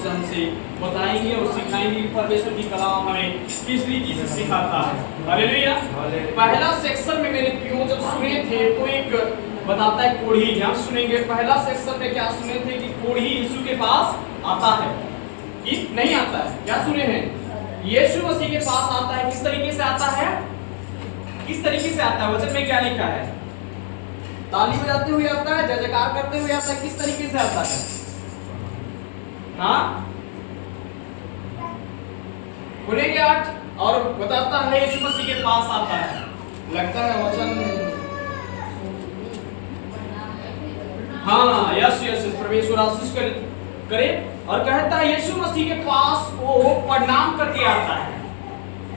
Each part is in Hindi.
से हमसे बताएंगे और सिखाएंगे कि परमेश्वर की कलाम हमें किस रीति से सिखाता है। हालेलुया। पहला सेक्शन में मेरे प्रियो जब सुने थे तो एक बताता है कोढ़ी, ध्यान सुनेंगे। पहला सेक्शन में क्या सुने थे कि कोढ़ी यीशु के पास आता है कि नहीं आता है। क्या सुने हैं? यीशु मसीह के पास आता है। किस तरीके से आता है? किस तरीके से आता है? वचन में क्या लिखा है? ताली बजाते हुए आता है, जय जयकार करते हुए आता है। किस तरीके से आता है? हाँ, बोलेंगे 8 और बताता है यीशु मसीह के पास आता है। लगता है वचन, हाँ, यस यस, परमेश्वर आशीष करे और कहता है यीशु मसीह के पास वो प्रणाम करके आता है।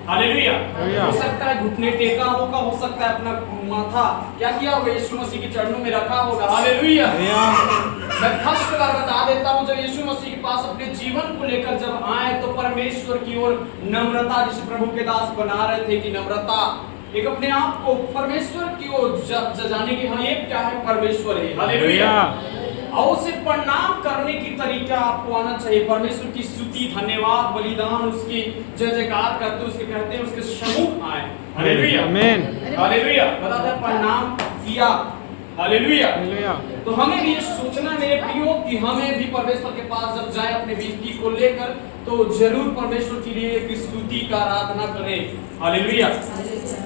हालेलुया। हो सकता है घुटने टेका होगा, हो सकता है अपना माथा क्या किया होगा, यीशु मसीह के चरणों में रखा होगा। हालेलुया। मैं फर्स्ट बार बता देता हूं, जब यीशु मसीह के पास अपने जीवन को लेकर जब आए तो परमेश्वर की ओर नम्रता, जिसे प्रभु के दास बना रहे थे कि नम्रता, एक अपने आप को परमेश्वर की ओर जाने की, हाँ ये क्या है, परमेश्वर है। हालेलुया। और उसे प्रणाम करने की तरीका आपको आना चाहिए। परमेश्वर की स्तुति, धन्यवाद, बलिदान, उसकी जय जयकार करते उसके कहते हैं उसके सम्मुख आए। हालेलुया, आमीन, हालेलुया। बताते हैं प्रणाम किया। हालेलुया। तो हमें भी ये सोचना मेरे प्रियो कि हमें भी परमेश्वर के पास जब जाए अपने विनती को लेकर तो जरूर परमेश्वर के लिए एक स्तुति का आराधना करें। Hallelujah,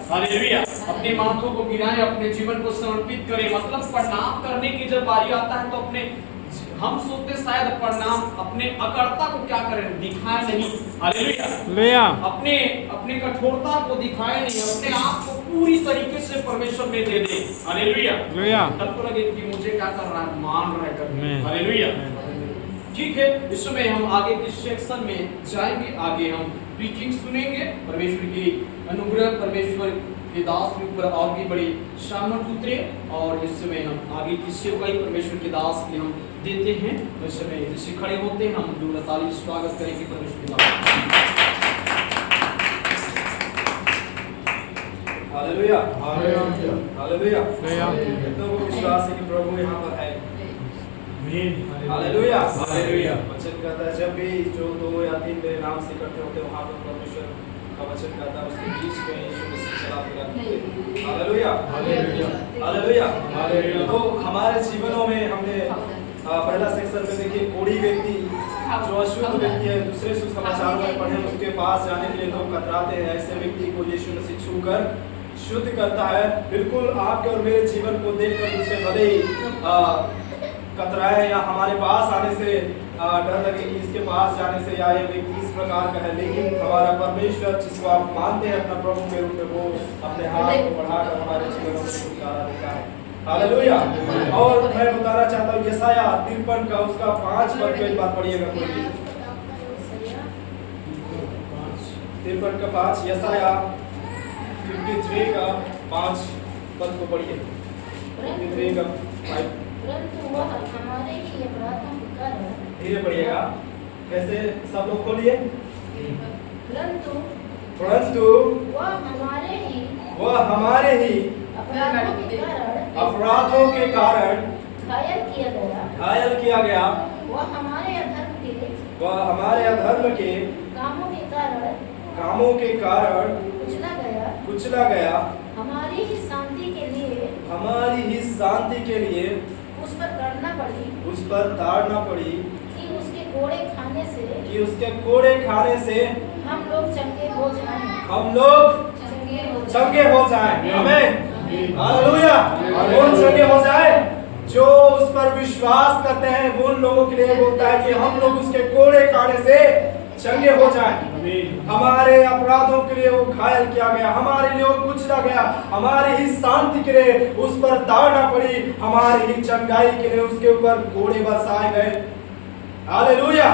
hallelujah. अपने माथों को गिराएं, अपने जीवन को समर्पित करें। मतलब प्रणाम करने की जब बारी आता है तो अपने, हम सोचते शायद प्रणाम अपने अकड़ता को क्या करें, दिखाए नहीं। हालेलुया। अपने कठोरता को दिखाए नहीं, अपने आप को पूरी तरीके से परमेश्वर में दे दे। हालेलुया। तब तो लगे कि मुझे क्या कर रहा है, मान रहा है कर। हालेलुया। ठीक है, इस समय हम आगे के सेक्शन में जाएंगे। आगे हम प्रीचिंग सुनेंगे। परमेश्वर की अनुग्रह, परमेश्वर के दास के ऊपर और भी बड़ी सामर्थ उतरे। और इस समय हम आगे की सेवकाई परमेश्वर के दास के हम देते हैं। इस समय जैसे खड़े होते हैं हम जो ताली स्वागत करेंगे परमेश्वर के दास। Hallelujah, hallelujah, hallelujah. तो विश्वास है कि प्रभु यहाँ पर है। Hallelujah, hallelujah. वचन कहता है जब भी जो 2 या 3 मेरे नाम से इकट्ठे होते हैं वहाँ पर परमेश्वर का वचन कहता है उसके बीच में यीशु मसीह चला फिरा। Hallelujah, hallelujah, hallelujah, hallelujah. तो हमारे जीवनों में हमने पहला सेक्शन में देखिए कोढ़ी व्यक्ति जो अशुद्ध व्यक्ति है, दूसरे सुसमाचारों में पढ़े उसके पास जाने के लिए लोग कतराते हैं। ऐसे व्यक्ति को यीशु मसीह छूकर शुद्ध करता है। बिल्कुल आपके और मेरे जीवन को देखकर दूसरे भले ही कतराए या हमारे पास आने से डर लगे कि इसके पास जाने से या ये व्यक्ति इस प्रकार का है, लेकिन हमारा परमेश्वर जिसको आप मानते हैं अपना प्रभु के रूप में, वो अपने हाथ को बढ़ाकर हमारे जीवन में छुटकारा देता है। हालेलुया। और मैं बताना चाहता हूँ यशाया 53 का उसका 5 पद को एक बार पढ़िएगा कोई। 53 का 5, यशाया 53 का 5 पद को पढ़िए। 53 का 5। धीरे पढ़िएगा। कैसे? सब लोग खोलिए। परंतु वह हमारे ही अपराधों के कारण घायल किया गया। वह हमारे अधर्म के कामों के कारण कुचला गया। हमारी ही शांति के लिए उस पर ताड़ना पड़ी कि उसके कोड़े खाने से हम लोग चंगे हो जाएं। आमीन, हालेलुया। कौन चंगे हो जाए? जो उस पर विश्वास करते हैं वो उन लोगों के लिए होता है कि हम लोग उसके कोड़े खाने से चंगे हो जाएं। हमारे अपराधों के लिए वो घायल किया गया, हमारे लिए वो कुचला गया, हमारी ही शांति के लिए उस पर ताड़ना पड़ी, हमारी ही चंगाई के लिए उसके ऊपर कोड़े बरसाए गए। हालेलुया।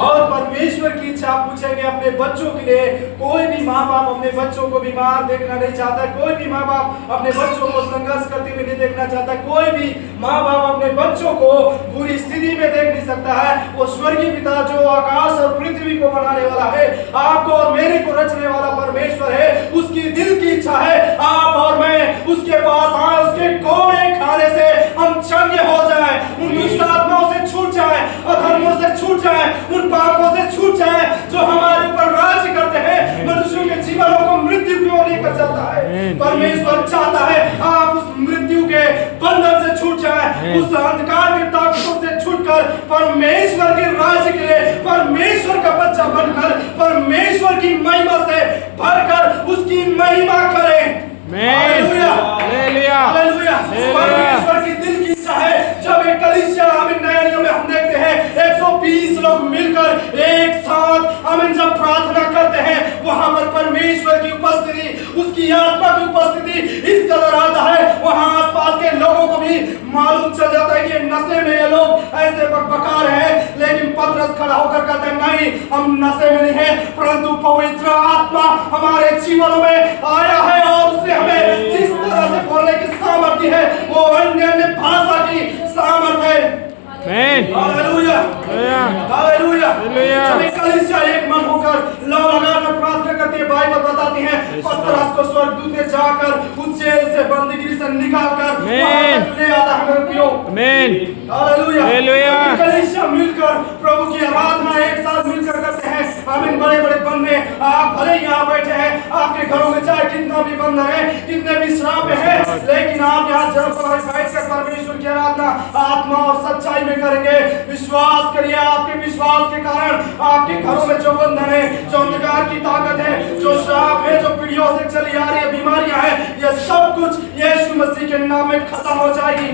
और परमेश्वर की इच्छा पूछेंगे अपने बच्चों के लिए। कोई भी माँ बाप अपने बच्चों को बीमार देखना नहीं चाहता, कोई भी माँ बाप अपने बच्चों को संघर्ष करते हुए नहीं देखना चाहता, कोई भी माँ बाप अपने बच्चों को बुरी स्थिति में देख नहीं सकता है। वो स्वर्गीय पिता जो आकाश और पृथ्वी को बनाने वाला है, आपको और मेरे को रचने वाला परमेश्वर है, उसकी दिल की इच्छा है आप और मैं उसके पास आए, उसके कोड़े खाने से हम चंगे हो जाएं, उन दुष्ट आत्माओं से छूट जाएं, अधर्मों से छूट जाएं उन पापों से छूट जाए जो हमारे ऊपर राज्य करते हैं, मनुष्यों के जीवनों को मृत्यु की ओर लेकर जाता है। परमेश्वर चाहता है आप उस मृत्यु के बंधन से छूट जाए, उस अंधकार के ताकतों से छूटकर परमेश्वर के राज्य के लिए परमेश्वर का बच्चा बनकर परमेश्वर की महिमा से भरकर उसकी महिमा करें। Hallelujah, hallelujah. परमेश्वर की दिल की इच्छा है जब एक कलीसिया नए नियम में हम देखते हैं 120 लोग मिलकर एक साथ जब प्रार्थना करते हैं, वहां पर परमेश्वर की उपस्थिति, उसकी आत्मा की उपस्थिति इस कदर आता है, वहां आसपास के लोगों को भी मालूम चल जाता है कि नशे में ये लोग ऐसे बकबका रहे हैं। लेकिन पतरस खड़ा होकर कहते हैं नहीं, हम नशे में नहीं है, परंतु पवित्र आत्मा हमारे जीवनों में आया है और उसने हमें जिस तरह से बोलने की सामर्थ्य है वो अन्य भाषा की सामर्थ्य है। Hallelujah, hallelujah. जब एक कलीसिया एक मन होकर लौ लगाकर प्रार्थना करती है, बाइबल बताती है पतरस को स्वर्गदूत ने जाकर उस जेल से बंदीगिरी से निकालकर वहां तक ले आता है। Hallelujah, hallelujah. कलीसिया मिलकर प्रभु की आराधना एक साथ मिलकर करते हैं। आमीन। बड़े बड़े बंधे आप भले यहाँ बैठे हैं, आपके घरों में चाहे कितना भी बंधन है, कितने भी श्राप है, लेकिन आप यहाँ जब बैठकर परमेश्वर की आराधना आत्मा और सच्चाई में करेंगे। विश्वास करिए, आपके विश्वास के कारण आपके घरों में जो बंधन है, जो अंधकार की ताकत है, जो श्राप है, जो पीढ़ियों से चली आ रही है बीमारियां हैं, ये सब कुछ यीशु मसीह के नाम में खत्म हो जाएगी।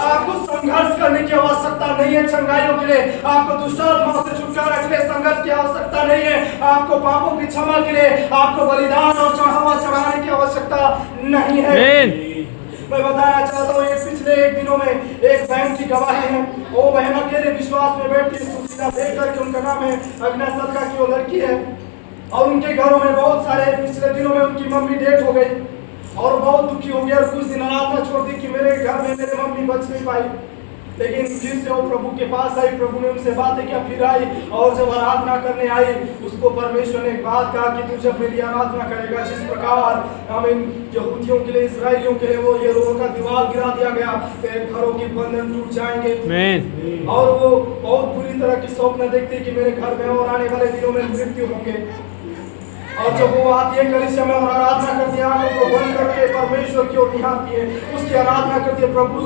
आपको संघर्ष करने की आवश्यकता नहीं है चंगाइयों के लिए, आपको दुष्टात्माओं से छुटकारा के लिए संघर्ष की आवश्यकता नहीं है, आपको पापों की क्षमा के लिए आपको बलिदान और चढ़ावा चढ़ाने की आवश्यकता नहीं है। मैं बताना चाहता हूँ पिछले एक दिनों में एक बहन की गवाही है। वो बहन अकेले विश्वास में बैठ के सुशीला देख करके, उनका नाम है अग्नेश सदका की वो लड़की है, और उनके घरों में बहुत सारे पिछले दिनों में उनकी मम्मी डेथ हो गई और बहुत दुखी हो गया और कुछ दिन आराधना छोड़ दी कि मेरे घर में मेरे मम्मी बच नहीं पाई। लेकिन फिर से वो प्रभु के पास आई, प्रभु ने उनसे बातें किया, फिर आई और जब आराधना करने आई उसको परमेश्वर ने एक बात कहा कि तू जब मेरी आराधना करेगा, जिस प्रकार हमें यहूदियों के लिए, इस्राएलियों के लिए वो ये लोगों का दीवार गिरा दिया गया, तो घरों के बंधन टूट जाएंगे। और वो बहुत बुरी तरह की स्वप्न देखती कि मेरे घर में और आने वाले दिनों में मृत्यु होंगे। और जब वो आती है कलीसिया में और आराधना करती है, आंखों को बंद करके परमेश्वर की ओर निहारती है, उसकी आराधना करती है, प्रभु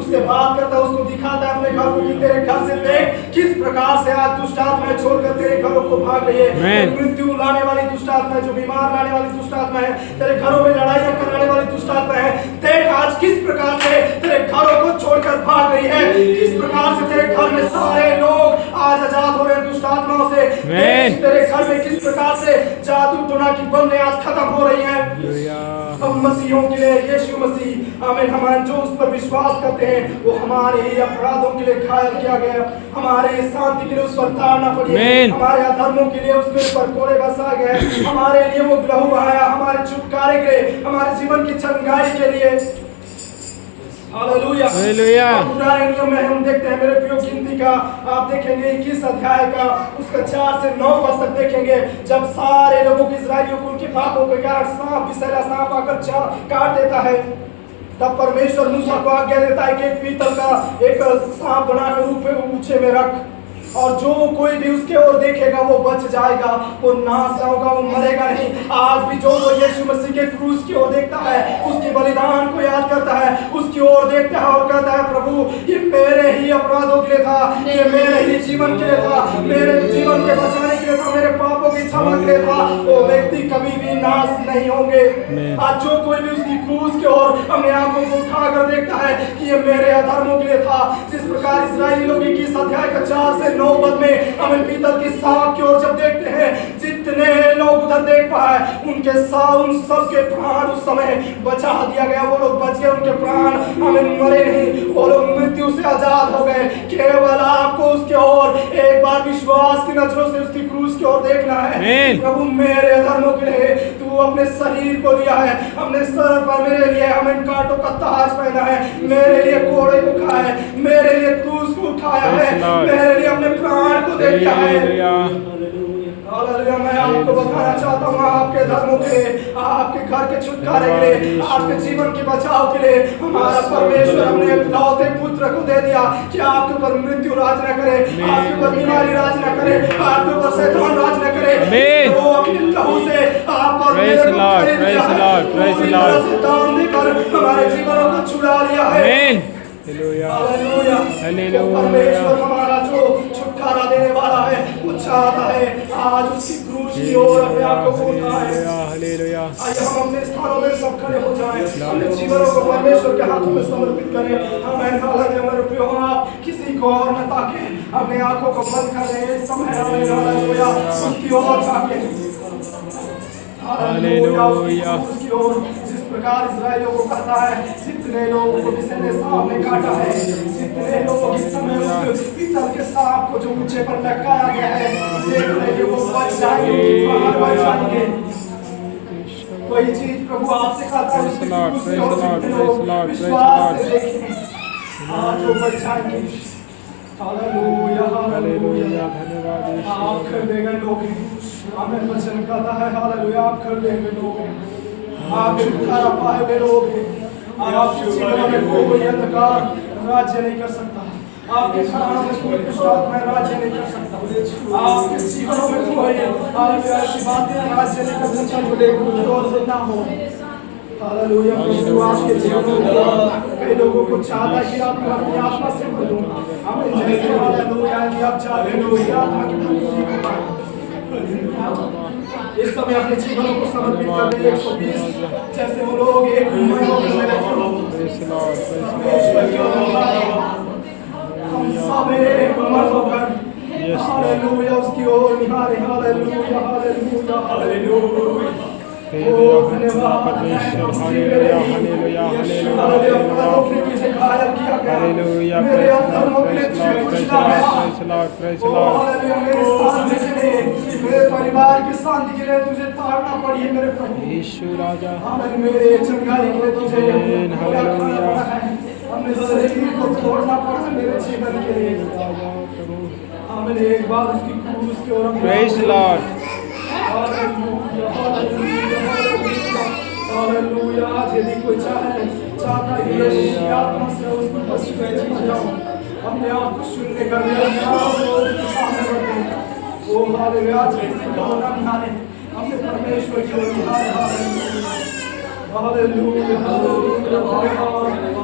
उससे बात करता है, उसको दिखाता है अपने घर को कि तेरे घर से देख किस प्रकार से आज दुष्ट आत्माएं छोड़कर तेरे घरों को भाग रही है। मृत्यु लाने वाली दुष्ट आत्मा, जो बीमार लाने वाली दुष्ट आत्मा है, तेरे घरों में लड़ाइयां कराने वाली दुष्ट आत्मा है, देख आज किस प्रकार से तेरे घरों को छोड़कर भाग रही है, किस प्रकार से तेरे घर में सारे लोग आज आजाद हो रहे हैं दुष्ट आत्माओं से। तेरे घर में किस प्रकार से जादू टोना की बंदें आज खत्म हो रही हैं। हम मसीहों के लिए यीशु मसीह आमीन, हमारे जो उस पर विश्वास करते हैं वो हमारे ही अपराधों के लिए घायल किया गया, हमारे शांति के लिए उस पर ताड़ना पड़ी, हमारे अधर्मों के लिए उसके ऊपर कोड़े बरसा गए, हमारे लिए वो लहू बहाया, हमारे छुटकारे के लिए, हमारे जीवन की चंगाई के लिए। Hallelujah, hallelujah. पुराने नियम में हम देखते हैं मेरे प्रिय गिनती का आप देखेंगे 21 अध्याय का उसका 4 से 9 पद तक देखेंगे, जब सारे लोगों के इस्राएलियों को उनके पापों के कारण सांप विषैला सांप आकर काट देता है, तब परमेश्वर मूसा को आज्ञा देता है कि एक पीतल का एक सांप बनाकर ऊंचे में रख, और जो कोई भी उसके ओर देखेगा वो बच जाएगा, वो नाश ना होगा, वो मरेगा नहीं। आज भी जो यीशु मसीह के क्रूस की ओर देखता है, उसके बलिदान को याद करता है, उसकी ओर देखता है और कहता है प्रभु ये मेरे ही अपराधों के लिए था, ये मेरे ही जीवन के लिए था, मेरे जीवन के बचाने के लिए था, मेरे पापों की क्षमा के लिए था, वो व्यक्ति कभी भी नाश नहीं होंगे। आज जो कोई भी उसकी क्रूस की ओर अपने आंखों को उठाकर देखता है कि ये मेरे अधर्मों के लिए था, जिस प्रकार इस्राएली लोग 21 अध्याय का 4 से 9 पद में हम पीतल की सांप की ओर जब देखते हैं, जितने लोग उधर देख पाए उनके उन सब के प्राण उस समय बचा दिया गया, वो लोग बच गए, उनके प्राण हमें मरे नहीं, वो लोग मृत्यु से आजाद हो गए। केवल आपको उसके ओर एक बार विश्वास की नजरों से उसकी क्रूस की ओर देखना है। प्रभु मेरे अधर्मों के लिए तू अपने शरीर को दिया है, अपने सर पर मेरे लिए हमें कांटों का ताज पहना है, मेरे लिए कोड़े को खाया है, मेरे लिए क्रूस को उठाया है, मेरे लिए अपने प्राण को दे दिया है। हालेलुया। मैं आपको बताना चाहता हूँ, आपके धर्मों के लिए, आपके घर के छुटकारे के लिए, आपके जीवन के बचाव के लिए हमारा परमेश्वर हमने लौते पुत्र को दे दिया कि आपके ऊपर मृत्यु राज न करे, आपके ऊपर बीमारी राज न करे, आपके ऊपर शैतान राज न करे। तो अपने लहू से आप और मेरे को खरीद लिया है, पूरी तरह से दान देकर हमारे जीवनों को छुड़ा लिया है। हालेलुया। तो परमेश्वर हमारा जो छुटकारा देने वाला है वो चाहता है आज उसकी क्रूस की ओर अपने आप को उठाए। आइए हम अपने स्थानों में सब खड़े हो जाएं, अपने जीवनों को परमेश्वर के हाथों में समर्पित करें। आमीन। हालेलुया। मेरे प्रियो, आप किसी को और न ताकें, अपने आंखों को बंद कर दें इस समय। हालेलुया। उसकी ओर ताकें। हालेलुया। उसकी ओर जिस प्रकार इस्राएलियों को करता है, जितने लोगों को किसी ने सांप ने काटा है, जितने लोगों के समय उस पीतल के सांप को जो ऊंचे पर लटकाया गया है, देख रहे कि वो बच जाएंगे, बच जाएंगे। वही चीज प्रभु आपसे कहता है, विश्वास से देखें, आज वो बच जाएंगे। हालेलुया। हालेलुया। धन्यवाद। आप खरीदे गए लोग हैं, हमें वचन कहता है हालेलुया, आप खरीदे गए लोग हैं, आप छुटकारा पाए हुए लोग हैं। आपके जीवन में कोई अंधकार राज्य नहीं कर सकता, आपके घरानों में कोई दुष्ट आत्मा राज्य नहीं कर सकता, आपके जीवनों में कोई ऐसी बातें राज्य नहीं कर सकता जो लेकर से ना हो। हालेलुया। प्रभु आपके जीवन में कई लोगों को चाहता है कि आप अपनी आत्मा से भर दो। हमें जैसे हालेलुया कि आप चाहते हैं आत्मा की भक्ति को पाएं। इस समय अपने जीवनों को समर्पित कर दें। 120 जैसे वो लोग एक उम्र हो गए, हम सब एक उम्र होकर हालेलुया उसकी ओर निहारे। हालेलुया। हालेलुया। हालेलुया। धन्यवाद परमेश्वर। हालेलुया। हालेलुया। हालेलुया। तुझे घायल किया गया, मेरे अधर्मों के लिए तुझे पूछना है। हालेलुया। मेरे शांति के लिए, मेरे परिवार की शांति के लिए तुझे ताड़ना पड़ी है मेरे प्रभु यीशु राजा। हमें मेरे चंगाई के लिए तुझे हालेलुया हमने शरीर को छोड़ना पड़ा मेरे जीवन के लिए। हमें एक बार उसकी क्रूस की ओर प्रेज लॉर्ड। हालेलुया। यदि कोई चाहता है कि आत्मा से उसको बस में जाओ, अपने आप को शून्य कर दिया, उसके सामने रख दो। ओ हालेलुया। जैसे गौना निहारे अपने परमेश्वर की ओर निहारे। हालेलुया। हालेलुया।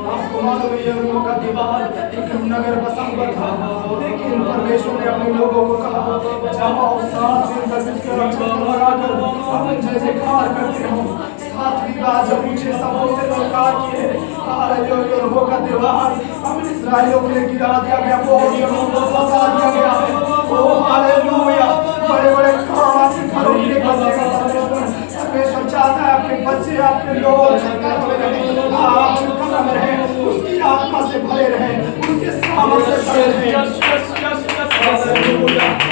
आपको मालूम है यरीहो का दीवार एक नगर बसा हुआ था, लेकिन परमेश्वर ने अपने लोगों को कहा जाओ 7 दिन तक इसके रक्षा लगाकर अपन जय जयकार करते हो। 7वीं बार जब ऊंचे सबों से ललकार किए, हालेलुया, यरीहो का दीवार अपने इस्राएलियों के लिए गिरा दिया गया, वो बसा दिया गया है। ओ हालेलुया। बड़े बड़े काम आपके घरों के लिए बसेगा परमेश्वर चाहता है आपके बच्चे, आपके लोग छुटकारा में रहें, आप छुटकारा में रहें, उसकी आत्मा से भरे रहें, उसके सामर्थ्य से भरे रहें।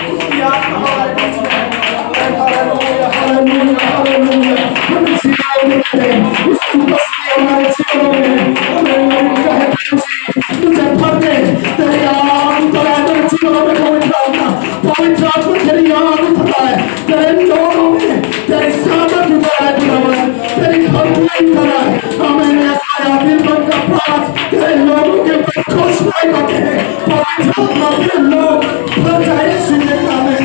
उसकी आत्मा हमारे बीच में है। हालेलुया। हालेलुया। हालेलुया। हम जीवन में रहें, उसकी उपस्थिति हमारे जीवनों में हमें कहे तुझे भर दे, तेरी आत्मा तेरे जीवनों में पवित्र आत्मा तेरी याद उठाए, तेरे लोगों में तेरी सामर्थ उठाए, तेरी भलाई कराए। हमें ऐसा दिल बन का प्रार्थ तेरे लोगों के ऊपर खुश नहीं होते हैं, पवित्र आत्मा के लोग भर जाए सुनने का में।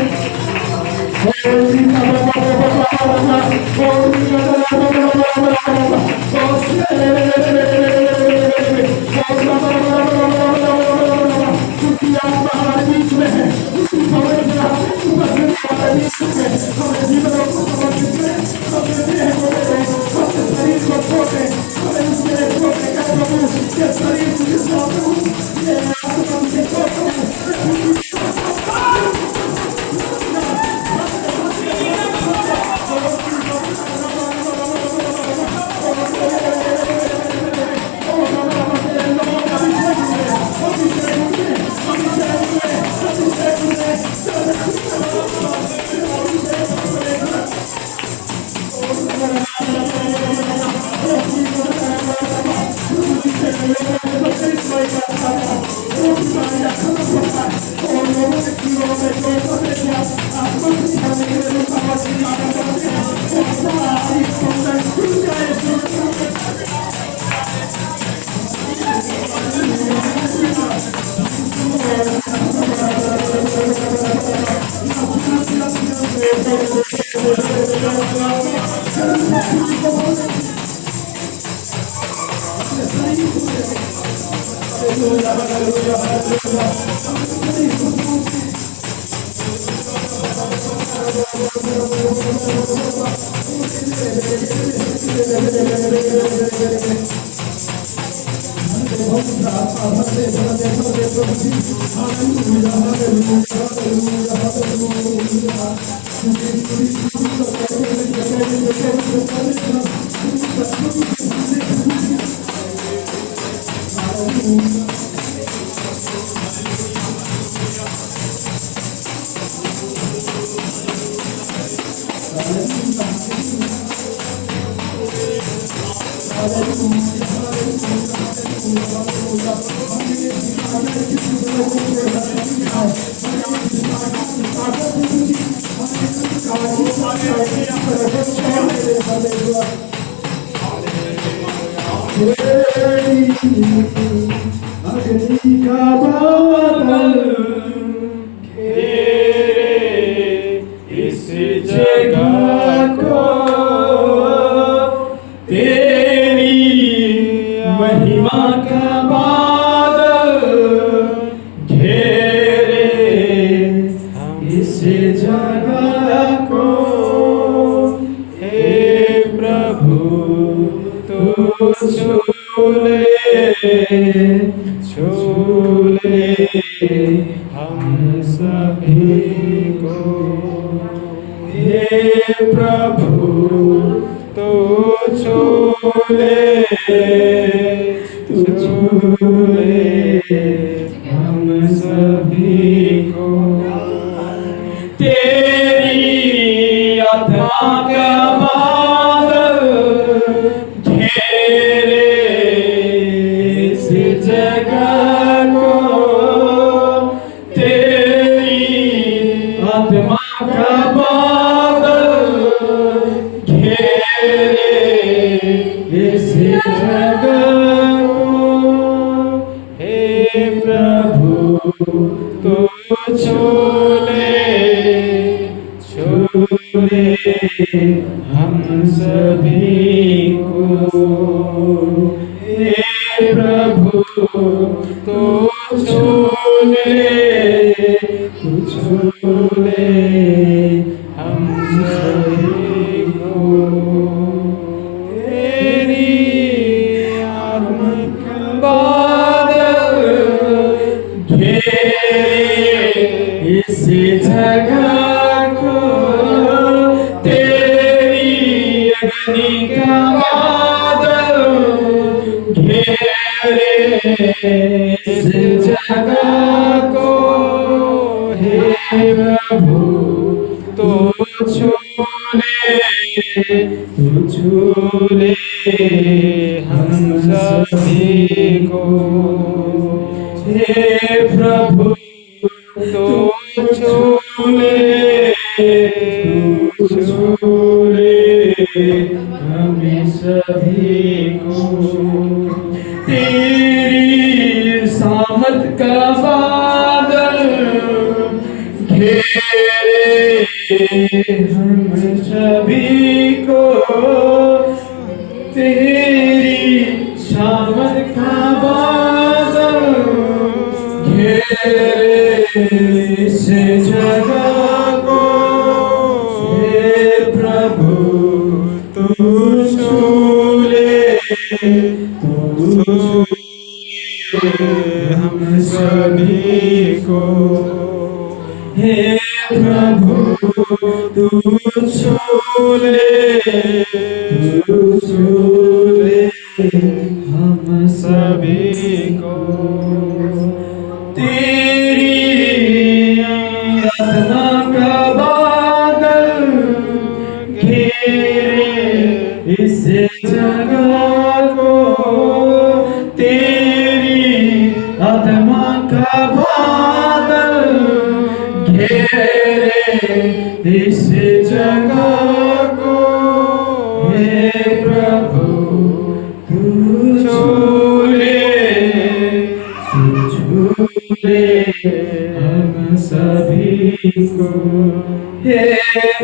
हे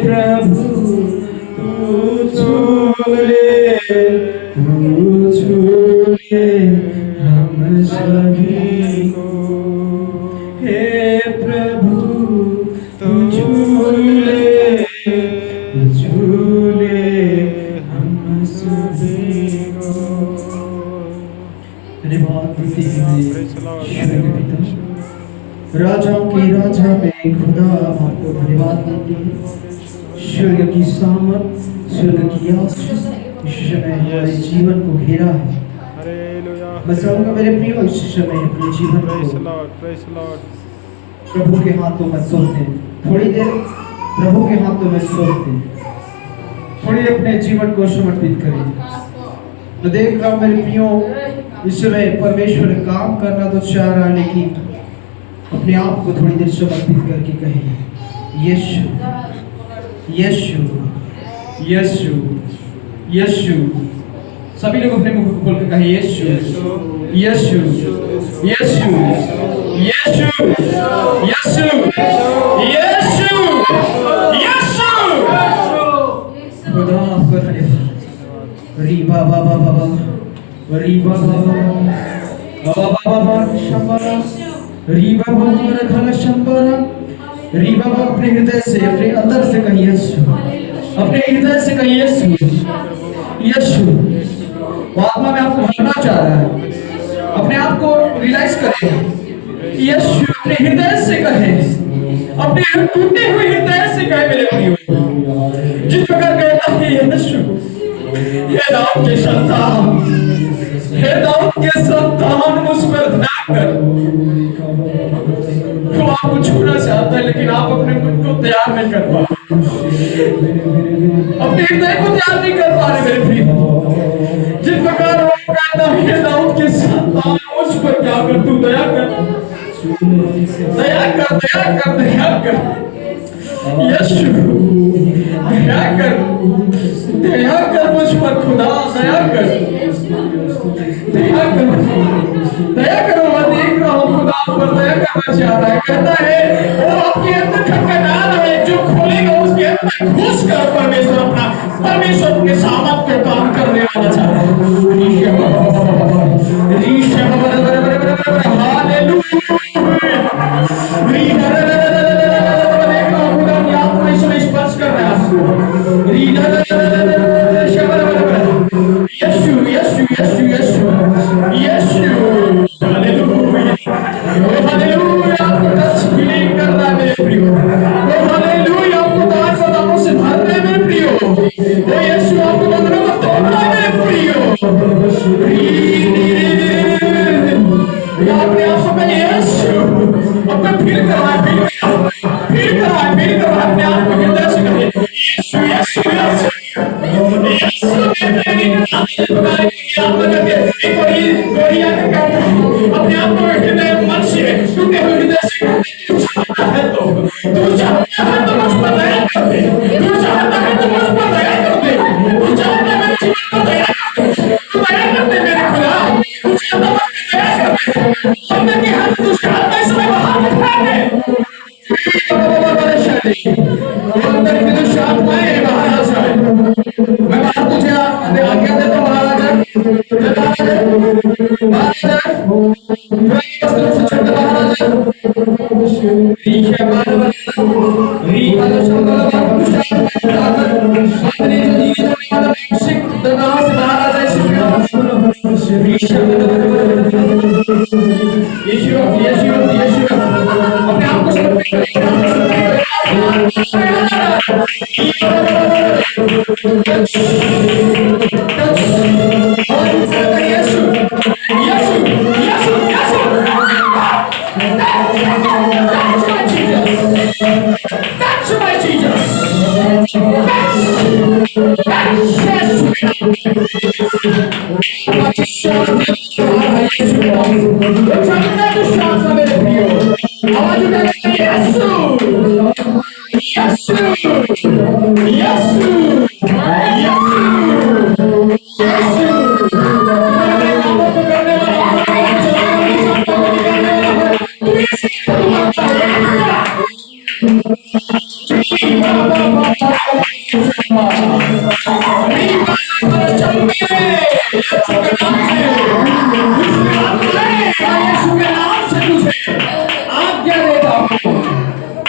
प्रभु तू ले, तू छू ले हम सभी को। हे प्रभु तू छू ले, तू छू ले हम सभी को। धन्यवाद देते हैं ईश्वर के पिता, राजाओं के राजा में खुदा, आपको धन्यवाद देते हैं। स्वर्ग की सामर्थ, स्वर्ग की आशीष इस समय हमारे जीवन को घेरा है। मैं चाहूंगा मेरे प्रियो इस समय अपने जीवन को प्रभु के हाथों में सौंप दें। थोड़ी देर प्रभु के हाथों में सौंप दें, थोड़ी अपने जीवन को समर्पित करें। मैं देख रहा हूं मेरे प्रियो इस समय परमेश्वर काम करना तो चाह रहा है, लेकिन अपने आप को थोड़ी देर समर्पित करके कहें यीशु यीशु यीशु यीशु। सभी लोग अपने मुख को खोलकर कहें यीशु यीशु यीशु यीशु यीशु यीशु यीशु। खुदा आपका धन्यवाद। री बाबा बाबा बाबा री बाबा बाबा बाबा बाबा शंबरा री बाबा बाबा खाला शंबरा री बाबा। अपने हृदय से, अपने अंदर से कहिए यीशु, अपने हृदय से कहिए यीशु यीशु। वो आत्मा में आपको भरना चाह रहा है, अपने आप को रियलाइज करें यीशु। अपने हृदय से कहें, अपने टूटे हुए हृदय से कहे मेरे प्रियो। जिस प्रकार कहता है यीशु, हे दाऊद के संतान, हे दाऊद के संतान मुझ पर ध्यान कर। वो आपको छूना चाहता है, लेकिन आप अपने मन को तैयार नहीं कर पा रहे, अपने हृदय को तैयार नहीं कर पा रहे मेरे प्रिय। जिस प्रकार वो कहता है दाऊद के संतान मुझ पर क्या कर, तू दया कर, दया कर, दया कर, दया कर यीशु, दया कर, दया कर मुझ पर खुदा, दया कर, दया कर, दया करो। मैं देख रहा हूँ खुदा पर दया करना चाह रहा है। कहता है वो आपके अंदर खटखटा रहा है, जो खोलेगा उसके अंदर घुस कर परमेश्वर अपने सामर्थ पे काम करने वाला चाह रहा है।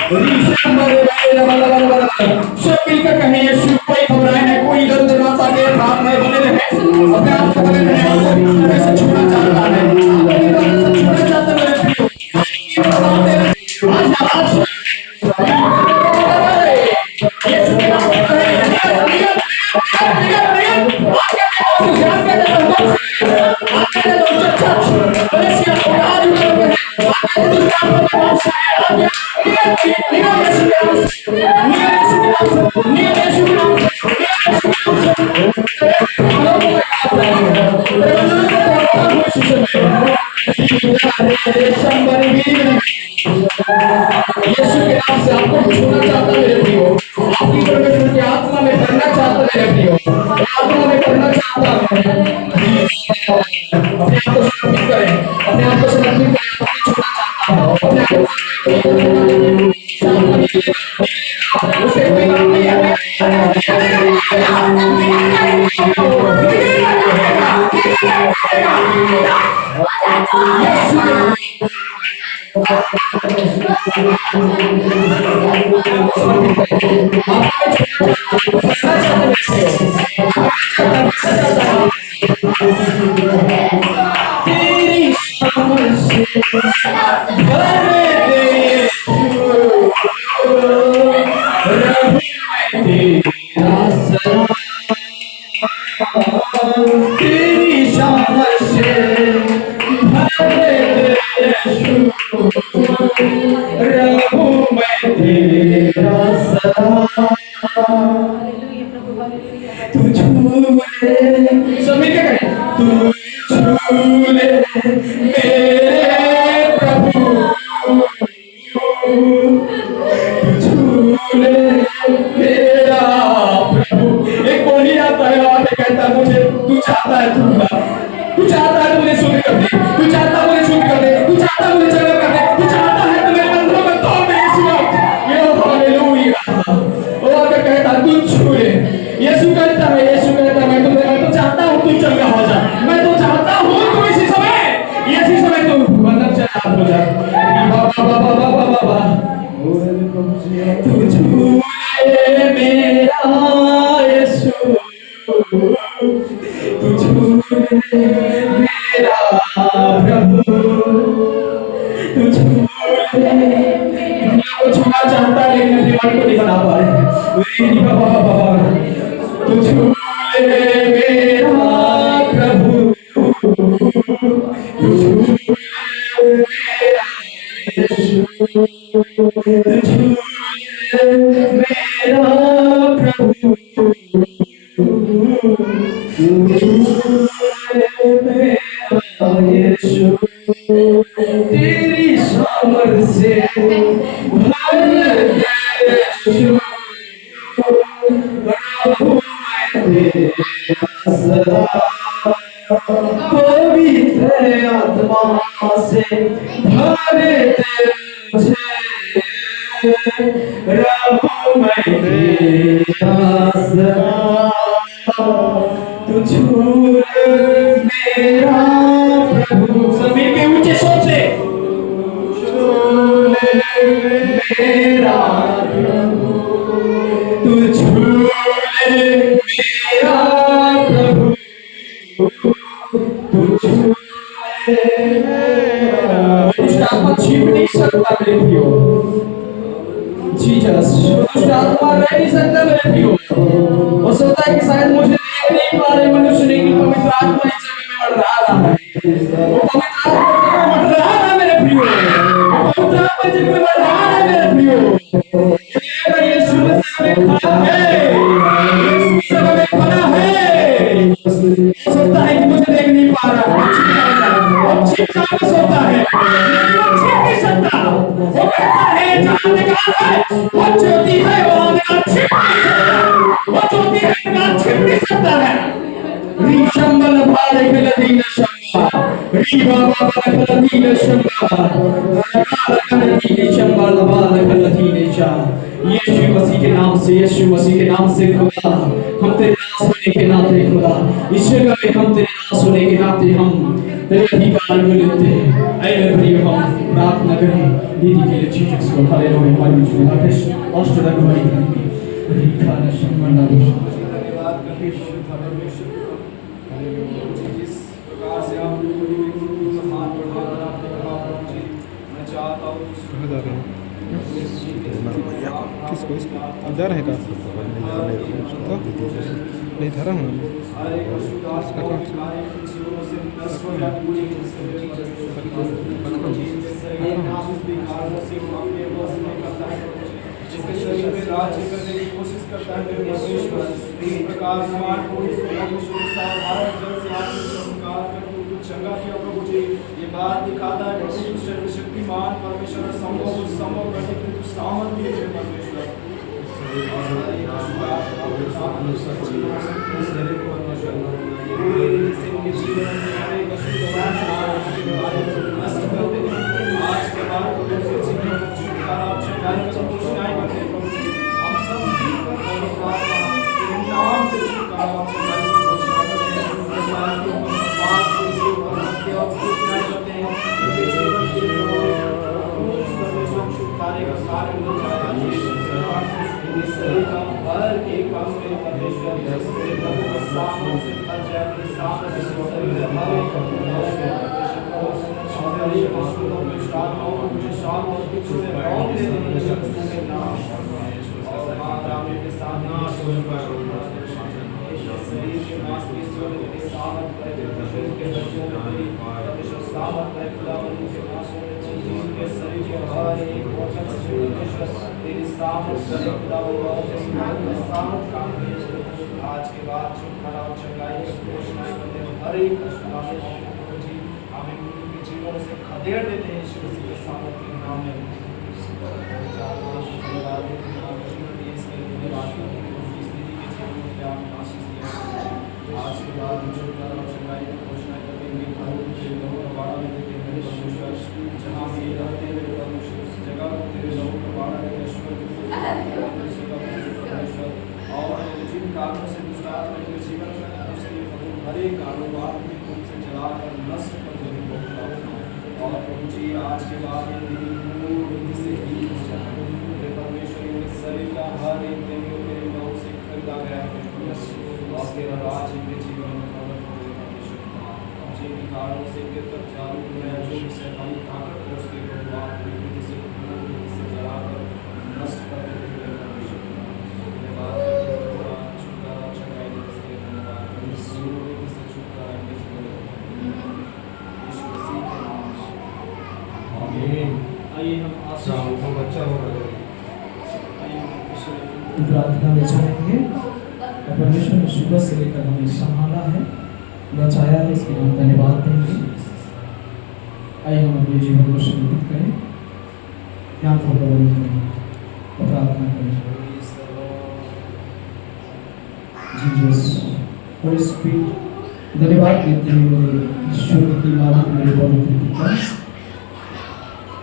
सब मिलकर कहें यीशु, कोई घबराए नहीं, कोई इधर उधर मत आके भाग में बने रहे, अपने आप को बने रहे, आपको इधर से छूना चाहता है, आपको इधर से छूना चाहता है मेरे प्रियो, आज यीशु के नाम से आपको छूना चाहता है मेरे प्रियो, आपकी परमेश्वर की आत्मा में भरना चाहता है मेरे प्रियो, आत्मा में भरना चाहता है। अपने आप को समर्पित करें, अपने आप को समर्पित करें, आपको छूना चाहता है, अपने आप को उसे कोई काम नहीं है। यीशु मसीह के नाम से खुदा, हम तेरे नाम सुनने के नाते खुदा, इस जगह में हम तेरे नाम सुनने के नाते हम तेरे अधिकार में लेते हैं। ऐ मेरे प्रिय, हम प्रार्थना करें दीदी के लिए चीज़ So hallelujah, हमारी बीच में हर ऑस्ट्रेलिया को हमारी धरती रीखा नशा मंडली धन्यवाद करते हैं परमेश्वर को। जिस प्रकार से आप हाथ बढ़ाकर आपने कहा जी, मैं चाहता हूँ कहाँ जा रहे हैं किसको इसको आप जा रहे हैं कहाँ तो नहीं धरा हूँ मैंने हर एक अशुद्धात्मा इसका को काम निकाले के जीवनों से नष्ट हो जाए पूरी जिस भी कारणों से वो अपने बस में करता है, जिसके शरीर में राज्य करने की कोशिश करता है परमेश्वर, इस प्रकार बीमार को इस परमेश्वर के साथ भारत जल से आपने चमत्कार कर तू चंगा किया प्रभु जी। ये बात दिखाता है प्रभु तू सर्वशक्तिमान परमेश्वर, संभव करने के तू सामर्थ्य है परमेश्वर। आज के बाद छुटकारा और चंगाई की घोषणा करते हैं। हर एक जी हमें उनके जीवन से खदेड़ देते हैं यीशु मसीह के सामर्थ्य के नाम में। आज के बाद छुटकारा और चंगाई की घोषणा करते हैं। जहाँ भी रहते हैं परमेश्वर उस जगह तेरे लोगों का बाड़ा देते और जिन कारणों से दुष्टात्मा के जीवन में उसके हर एक कारोबार को उनसे जलाकर नष्ट कर देने को और प्रभु जी आज के बाद ये तेरी पूर्ण रीति से हीन हो जाए। मेरे परमेश्वर इनके शरीर का हर एक दिन तेरे नाम से खरीदा गया है और तेरा राज इनके जीवन में प्रकट हो गया परमेश्वर। जिन कारणों से इनके तक जागरूक है जो शैतानी ताकत पहुँचते हो आप रीति से पूर्ण रीति से जलाकर नष्ट कर देते हैं परमेश्वर। धन्यवाद छुटकारा चढ़ाई देते हैं। धन्यवाद से छुटकारा के जीवन यीशु मसीह के नाम में आमीन। आइए हम आशीष बच्चा हो रहा है। आइए हम प्रार्थना में जाएंगे। परमेश्वर ने सुबह से लेकर हमें संभाला है, बचाया है, इसके लिए हम धन्यवाद देंगे। आइए हम अपने जीवन को समर्पित करें, यहाँ फोटो करें और प्रार्थना करें। जीसस होली स्पिरिट, धन्यवाद देते हैं मेरे ईश्वर की मालिक मेरे पवित्र पिता,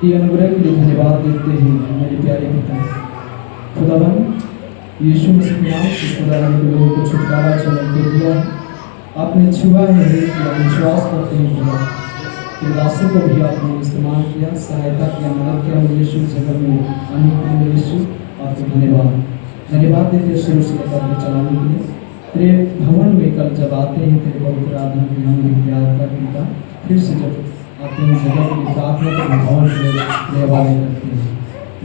ये अनुग्रह के लिए धन्यवाद देते हैं मेरे प्यारे पिता। खुदावन यीशु मसीह के नाम से खुदा ने लोगों को छुटकारा चलन दे दिया। आपने छुआ है, विश्वास करते हैं खुदा कि दासों को भी आपने इस्तेमाल किया, सहायता किया, मदद किया। यीशु जगह में आने के लिए यीशु आपको धन्यवाद देते हैं शुरू से लेकर चलाने के लिए। तेरे भवन में कल जब आते हैं तेरे पवित्र आदमी के नाम में प्यार का पिता, फिर से जब आते हैं जगह में प्रार्थना के भवन में धन्यवाद करते हैं।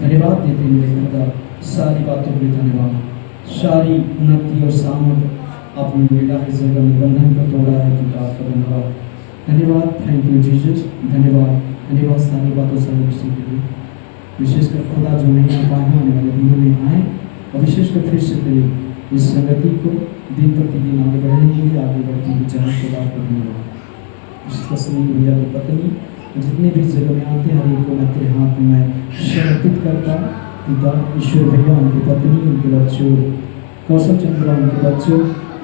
धन्यवाद देते हैं मेरे खुदा, सारी बातों के लिए धन्यवाद। सारी उन्नति और सामर्थ आपने बेटा इस जगह में बंधन को तोड़ा है पिता, आपका धन्यवाद। धन्यवाद, थैंक यू जीसस। धन्यवाद सारी बातों से के लिए। विशेषकर खुदा जो नहीं आ पाए आने वाले दिनों में आए और विशेषकर फिर से तेरी इस संगति को दिन प्रतिदिन आगे बढ़ने के लिए आगे बढ़ती हुई चाहे खुदा को धन्यवाद। विशेषकर सभी भैया की पत्नी जितने भी जगह में आते हैं हर एक को मैं तेरे हाथ में मैं समर्पित करता पिता। ईश्वर भैया, उनकी पत्नी, उनके बच्चों, कौशल चंद्रा उनके बच्चों,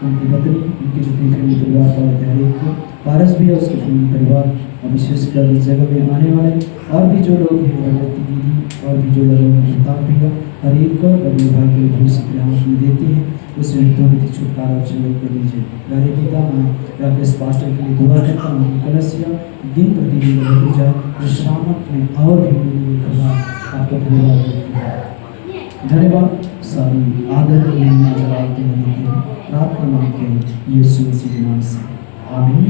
उनकी पत्नी, उनके जितने फैमिली परिवार वाले हर एक को, पारस भी है उसके फैमिली परिवार और विशेषकर इस जगह में आने वाले और भी जो लोग हैं भगवती दीदी और भी जो लोग प्रताप भैया हर एक को रवि भाई के भूल से प्रयास में देते हैं उसे नित्य छुटकारा और चंगा कर दीजिए। मेरे पिता मैं राकेश पास्टर के लिए दुआ करता हूँ कि कलसिया दिन प्रतिदिन बढ़ती जाए, जो सामर्थ में और भी आपको धन्यवाद देते हैं। धन्यवाद सारी आदर महिमा जलाते हैं प्रार्थना मांगते हैं यीशु मसीह के नाम से आमीन।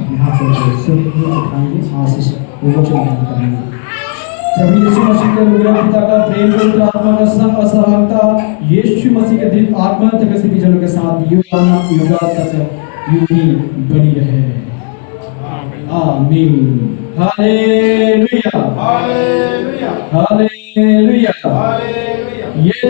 अपने हाथों को सिर पर उठाएंगे, आशीष वचन दान करेंगे। प्रभु यीशु मसीह के अनुग्रह, पिता का प्रेम, पवित्र आत्मा का संग और सहभागिता यीशु मसीह के दिव्य आत्मा तक सभी जनों के साथ युगान तक यूं ही बनी रहे। आमीन। Hallelujah, hallelujah, hallelujah, hallelujah. यीशु